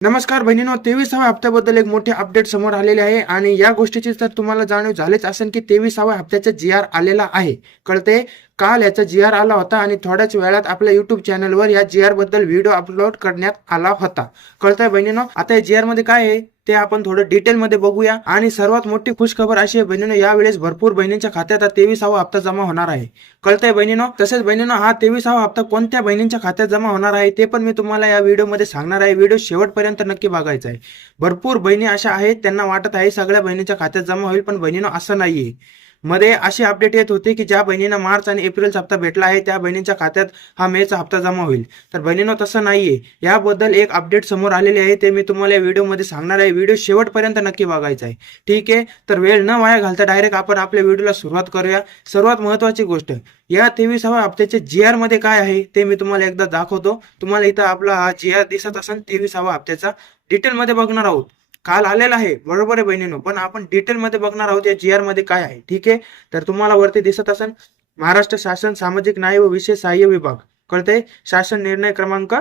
नमस्कार बहिणीनो, 23व्या हप्त्याबद्दल एक मोठे अपडेट समोर आलेले आहे आणि या गोष्टीची तर तुम्हाला जाणीव झालीच असेल की 23व्या हप्त्याचा जी.आर आलेला आहे. कळते, काल याचा जी.आर आला होता आणि थोड्याच वेळात आपल्या युट्यूब चॅनलवर या जी.आर बद्दल व्हिडिओ अपलोड करण्यात आला होता. कळतंय बहिणीनो, आता या जी.आर मध्ये काय आहे ते आपण थोडं डिटेलमध्ये बघूया. आणि सर्वात मोठी खुशखबर अशी आहे बहिणीनो, यावेळेस भरपूर बहिणींच्या खात्यात 23वा हप्ता जमा होणार आहे. कळतंय बहिणीनो, तसेच बहिणीनो हा 23वा हप्ता कोणत्या बहिणींच्या खात्यात जमा होणार आहे ते पण मी तुम्हाला या व्हिडिओमध्ये सांगणार आहे. व्हिडिओ शेवटपर्यंत नक्की बघायचा आहे. भरपूर बहिणी अशा आहेत त्यांना वाटत आहे सगळ्या बहिणींच्या खात्यात जमा होईल, पण बहिणीनो असं नाहीये. मध्ये अशी अपडेट येत होती की ज्या बहिणींना मार्च आणि एप्रिलचा हप्ता भेटला आहे त्या बहिणींच्या खात्यात हा मेचा हप्ता जमा होईल. तर बहिणींनो तसं नाहीये. याबद्दल एक अपडेट समोर आलेली आहे, ते मी तुम्हाला या व्हिडिओमध्ये सांगणार आहे. व्हिडिओ शेवटपर्यंत नक्की बघायचा आहे. ठीक आहे, तर वेळ न वाया घालता डायरेक्ट आपण आपल्या व्हिडिओला सुरुवात करूया. सर्वात महत्वाची गोष्ट, या 23व्या हप्त्याचे जी.आर मध्ये काय आहे ते मी तुम्हाला एकदा दाखवतो. तुम्हाला इथं आपला हा जी.आर दिसत असेल 23व्या हप्त्याचा, डिटेल मध्ये बघणार आहोत. काल आलेला आहे बरोबर आहे बहिणीनो, पण आपण डिटेल मध्ये बघणार आहोत या जी.आर मध्ये काय आहे. ठीक आहे, तर तुम्हाला वरती दिसत असेल महाराष्ट्र शासन सामाजिक न्याय व विशेष सहाय्य विभाग. कळते, शासन निर्णय क्रमांक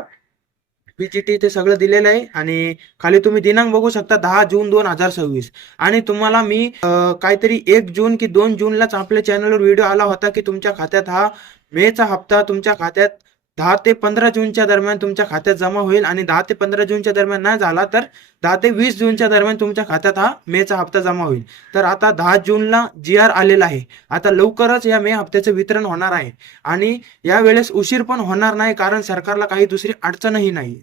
बीजीटी ते सगळं दिलेलं आहे. आणि खाली तुम्ही दिनांक बघू शकता 10 जून 2026. आणि तुम्हाला मी काहीतरी 1 जून की 2 जूनलाच आपल्या चॅनलवर व्हिडिओ आला होता की तुमच्या खात्यात हा मेचा हप्ता तुमच्या खात्यात 10 ते 15 जूनच्या दरम्यान तुमच्या खात्यात जमा होईल. आणि 10 ते 15 जूनच्या दरम्यान नाही झाला तर 10 ते 20 जूनच्या दरम्यान तुमच्या खात्यात हा मेचा हप्ता जमा होईल. तर आता 10 जूनला जी.आर आलेला आहे. आता लवकरच या मे हप्त्याचं वितरण होणार आहे. आणि यावेळेस उशीर पण होणार नाही, कारण सरकारला काही दुसरी अडचणही नाही.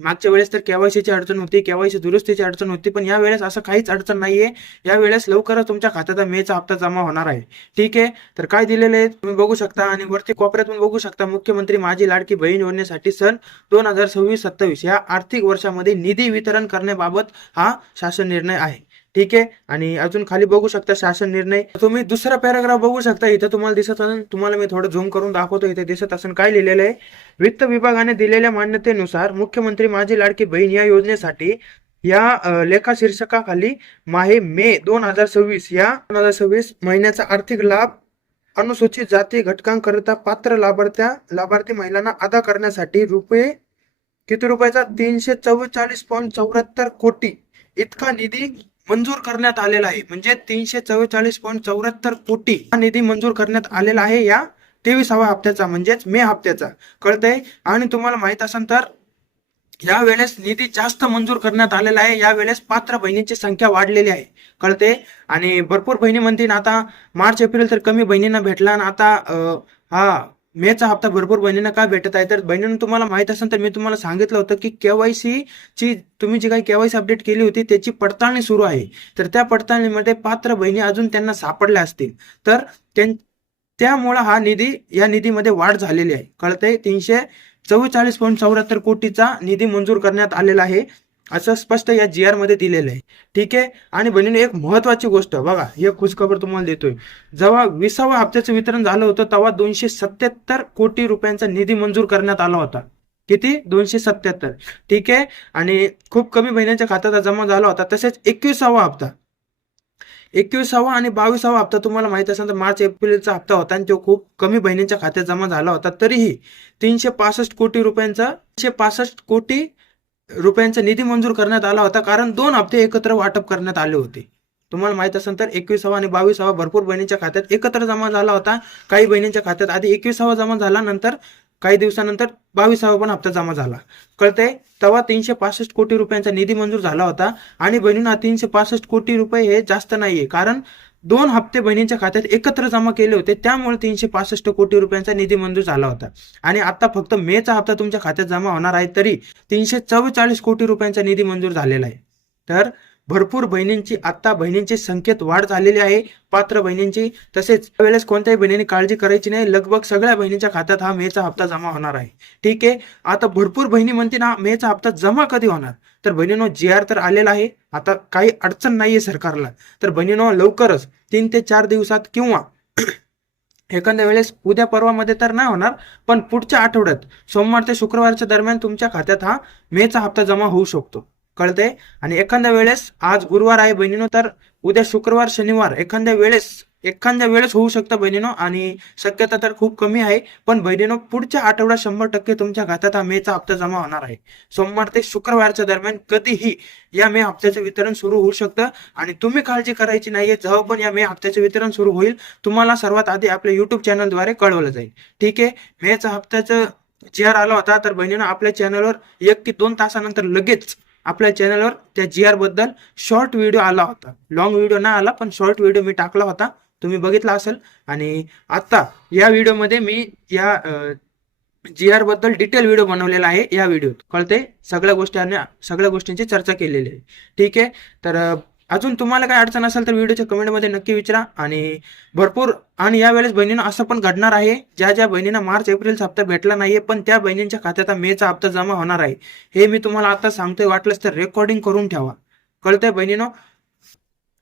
मागच्या वेळेस तर केवायसीची अडचण होती, केवायसी दुरुस्तीची अडचण होती, पण यावेळेस असं काहीच अडचण नाहीये. यावेळेस लवकरच तुमच्या खात्यात मेचा हप्ता जमा होणार आहे. ठीक आहे, तर काय दिलेले आहे तुम्ही बघू शकता. आणि वरती कोपऱ्यातून बघू शकता मुख्यमंत्री माझी लाडकी बहीण योजनेसाठी सन 2026-27 या आर्थिक वर्षामध्ये निधी वितरण करण्याबाबत हा शासन निर्णय आहे. ठीक आहे, आणि अजून खाली बघू शकता शासन निर्णय. तुम्ही दुसरा पॅराग्राफ बघू शकता, इथं तुम्हाला दिसत असेल, तुम्हाला मी थोडं झूम करून दाखवतो. इथे दिसत असेल काय लिहिलेलं आहे. वित्त विभागाने दिलेल्या मान्यतेनुसार मुख्यमंत्री माझी लाडकी बहीण या योजनेसाठी या लेखा शीर्षकाखाली माहे मे 2026 महिन्याचा आर्थिक लाभ अनुसूचित जाती घटकांकरिता पात्र लाभार्थी महिलांना अदा करण्यासाठी किती रुपयाचा 344.74 कोटी इतका निधी मंजूर करण्यात आलेला आहे. म्हणजे 344.74 कोटी हा निधी मंजूर करण्यात आलेला आहे या 23व्या हप्त्याचा, म्हणजेच मे हप्त्याचा. कळतंय, आणि तुम्हाला माहित असेल तर यावेळेस निधी जास्त मंजूर करण्यात आलेला आहे. यावेळेस पात्र बहिणींची संख्या वाढलेली आहे. कळते, आणि भरपूर बहिणी म्हणतील आता मार्च एप्रिल तर कमी बहिणींना भेटला आणि आता हा मेचा हप्ता भरपूर बहिणींना का भेटत आहे. तर बहिणींना तुम्हाला माहित असेल तर मी तुम्हाला सांगितलं होतं की केवायसी ची तुम्ही जी काही केवायसी अपडेट केली होती त्याची पडताळणी सुरू आहे. तर त्या पडताळणीमध्ये पात्र बहिणी अजून त्यांना सापडल्या असतील, तर त्यामुळे या निधीमध्ये वाढ झालेली आहे. कळतंय, 344.74 कोटीचा निधी मंजूर करण्यात आलेला आहे असं स्पष्ट या जी.आर मध्ये दिलेलं आहे. ठीक आहे, आणि बहिणीने एक महत्वाची गोष्ट बघा, ही खुशखबर तुम्हाला देतोय. जेव्हा 20व्या हप्त्याचं वितरण झालं होतं तेव्हा 277 कोटी रुपयांचा निधी मंजूर करण्यात आला होता. किती? 277. ठीक आहे, आणि खूप कमी बहिणींच्या खात्यात जमा झाला होता. तसेच 21वा आणि 22वा हप्ता तुम्हाला माहित असेल तर मार्च एप्रिलचा हप्ता होता आणि तो खूप कमी बहिणींच्या खात्यात जमा झाला होता. तरीही 365 कोटी रुपयांचा निधी मंजूर करण्यात आला होता, कारण 2 हप्ते एकत्र वाटप करण्यात आले होते. तुम्हाला माहित असेल तर 21वा आणि 22वा भरपूर बहिणींच्या खात्यात एकत्र जमा झाला होता. काही बहिणींच्या खात्यात आधी 21वा जमा झाला, नंतर काही दिवसानंतर 22वा पण हप्ता जमा झाला. कळतंय, तेव्हा 365 कोटी रुपयांचा निधी मंजूर झाला होता. आणि बहिणींना 365 कोटी रुपये हे जास्त नाहीये, कारण 2 हप्ते बहिणींच्या खात्यात एकत्र जमा केले होते, त्यामुळे 365 कोटी रुपयांचा निधी मंजूर झाला होता. आणि आता फक्त मेचा हप्ता तुमच्या खात्यात जमा होणार आहे, तरी 344 कोटी रुपयांचा निधी मंजूर झालेला आहे. तर भरपूर बहिणींची संख्येत वाढ झालेली आहे, पात्र बहिणींची. तसेच वेळेस कोणत्याही बहिणीने काळजी करायची नाही, लगभग सगळ्या बहिणींच्या खात्यात हा मेचा हप्ता जमा होणार आहे. ठीक आहे, आता भरपूर बहिणी म्हणतील हा मेचा हप्ता जमा कधी होणार. तर बहिणीनो, जी.आर तर आलेला आहे, आता काही अडचण नाहीये सरकारला. तर बहिणीनो, लवकरच 3 ते 4 दिवसात किंवा एखाद्या वेळेस उद्या परवामध्ये तर नाही होणार, पण पुढच्या आठवड्यात सोमवार ते शुक्रवारच्या दरम्यान तुमच्या खात्यात हा मेचा हप्ता जमा होऊ शकतो. कळते, आणि एखाद्या वेळेस आज गुरुवार आहे बहिणीनो, तर उद्या शुक्रवार शनिवार एखाद्या वेळेस एखाद्या वेळेस होऊ शकतं बहिणीनो, आणि शक्यता तर खूप कमी आहे. पण बहिणीनो, पुढच्या आठवड्यात 100% तुमच्या खात्यात हा मेचा हप्ता जमा होणार आहे. सोमवार ते शुक्रवारच्या दरम्यान कधीही या मे हप्त्याचं वितरण सुरू होऊ शकतं. आणि तुम्ही काळजी करायची नाहीये. जेव्हा पण या मे हप्त्याचे वितरण सुरू होईल, तुम्हाला सर्वात आधी आपल्या युट्यूब चॅनलद्वारे कळवलं जाईल. ठीक आहे. मेचा हप्त्याचं जी आर आला होता, तर बहिणीनं आपल्या चॅनलवर 1 की 2 तासानंतर लगेच आपल्या चॅनलवर त्या जी आर बद्दल शॉर्ट व्हिडिओ आला होता. लॉंग व्हिडिओ नाही आला, पण शॉर्ट व्हिडिओ मी टाकला होता, तुम्ही बघितला असेल. आणि आता या व्हिडिओमध्ये मी या जी आर बद्दल डिटेल व्हिडिओ बनवलेला आहे. या व्हिडिओत कळते सगळ्या गोष्टींची चर्चा केलेली आहे. ठीक आहे. तर अजून तुम्हाला काय अडचण असेल तर व्हिडिओच्या कमेंटमध्ये नक्की विचारा. आणि भरपूर आणि यावेळेस बहिणीनं असं पण घडणार आहे, ज्या ज्या बहिणींना मार्च एप्रिलचा हप्ता भेटला नाहीये, पण त्या बहिणींच्या खात्यात मेचा हप्ता जमा होणार आहे. हे मी तुम्हाला आता सांगतोय. वाटलंच तर रेकॉर्डिंग करून ठेवा. कळतंय बहिणीनो.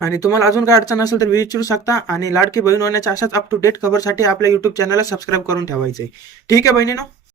आणि तुम्हाला अजून काय अडचण असेल तर विचारू शकता. आणि लाडकी बहीण होण्याच्या अशाच अप टू डेट खबरसाठी आपल्या युट्यूब चॅनलला सबस्क्राईब करून ठेवायचंय. ठीक आहे बहिणीनो.